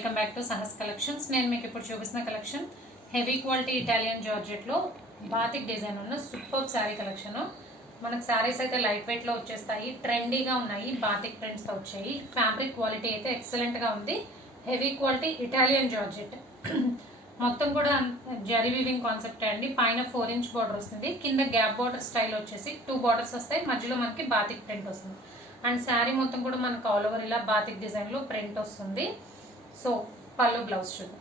Welcome back to Sahas collections. నేను మీకు ఇప్పుడు చూపిస్తున్న కలెక్షన్ హెవీ క్వాలిటీ ఇటాలియన్ జార్జెట్లో బాతిక్ డిజైన్ ఉన్న సూపర్ శారీ కలెక్షన్. మనకు శారీస్ అయితే లైట్ వెయిట్లో వచ్చేస్తాయి, ట్రెండీగా ఉన్నాయి, బాతిక్ ప్రింట్స్తో వచ్చాయి. ఫ్యాబ్రిక్ క్వాలిటీ అయితే ఎక్సలెంట్గా ఉంది. హెవీ క్వాలిటీ ఇటాలియన్ జార్జెట్ మొత్తం కూడా జరీ వీవింగ్ కాన్సెప్ట్ అండి. పైన 4 ఇంచ్ బార్డర్ వస్తుంది, కింద గ్యాప్ బార్డర్ స్టైల్ వచ్చేసి 2 బార్డర్స్ వస్తాయి, మధ్యలో మనకి బాతిక్ ప్రింట్ వస్తుంది. అండ్ శారీ మొత్తం కూడా మనకు ఆల్ ఓవర్ ఇలా బాతిక్ డిజైన్లో ప్రింట్ వస్తుంది. సో పళ్ళు బ్లౌజ్ చూద్దాం.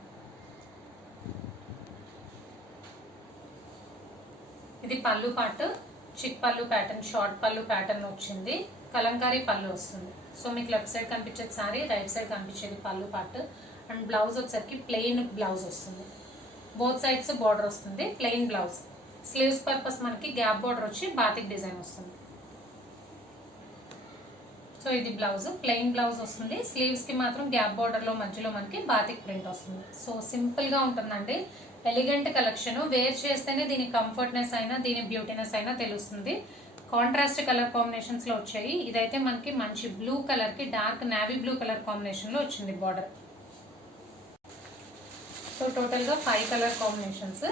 ఇది పళ్ళు పార్ట్, చిక్ పళ్ళు ప్యాటర్న్, షార్ట్ పళ్ళు ప్యాటర్న్ వచ్చింది, కలంకారీ పళ్ళు వస్తుంది. సో మీకు లెఫ్ట్ సైడ్ కనిపించేది శారీ, రైట్ సైడ్ కనిపించేది పళ్ళు పార్ట్. అండ్ బ్లౌజ్ వచ్చేసరికి ప్లెయిన్ బ్లౌజ్ వస్తుంది, బోత్ సైడ్స్ బార్డర్ వస్తుంది, ప్లెయిన్ బ్లౌజ్. స్లీవ్స్ పర్పస్ మనకి గ్యాప్ బార్డర్ వచ్చి బాతిక్ డిజైన్ వస్తుంది. సో ఇది బ్లౌజ్, ప్లెయిన్ బ్లౌజ్ వస్తుంది. స్లీవ్స్కి మాత్రం గ్యాప్ బార్డర్లో మధ్యలో మనకి బాతిక్ ప్రింట్ వస్తుంది. సో సింపుల్గా ఉంటుందండి, ఎలిగెంట్ కలెక్షన్. వేర్ చేస్తేనే దీని కంఫర్ట్నెస్ అయినా దీని బ్యూటీనెస్ అయినా తెలుస్తుంది. కాంట్రాస్ట్ కలర్ కాంబినేషన్స్లో వచ్చాయి. ఇదైతే మనకి మంచి బ్లూ కలర్కి డార్క్ నావీ బ్లూ కలర్ కాంబినేషన్లో వచ్చింది బార్డర్. సో టోటల్గా 5 కలర్ కాంబినేషన్స్.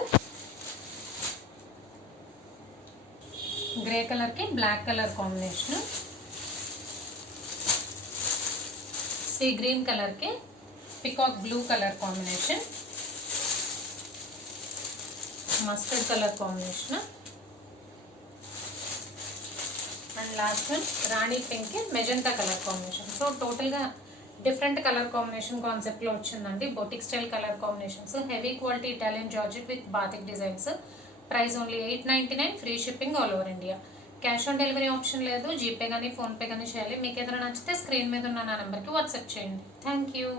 గ్రే కలర్కి black colour combination, sea green కలర్కి peacock blue colour combination, mustard colour combination, and last one rani pink magenta colour combination. So టోటల్గా డిఫరెంట్ కలర్ కాంబినేషన్ కాన్సెప్ట్లో వచ్చిందండి. Boutique style colour combinations, heavy quality Italian georgette with batik designs. Price only 899, free shipping all over India. Cash on delivery option లేదు, GPay కానీ PhonePe కానీ చేయాలి. మీకు ఏదైనా నచ్చితే స్క్రీన్ మీద ఉన్న నా నెంబర్కి వాట్సాప్ చేయండి. Thank you.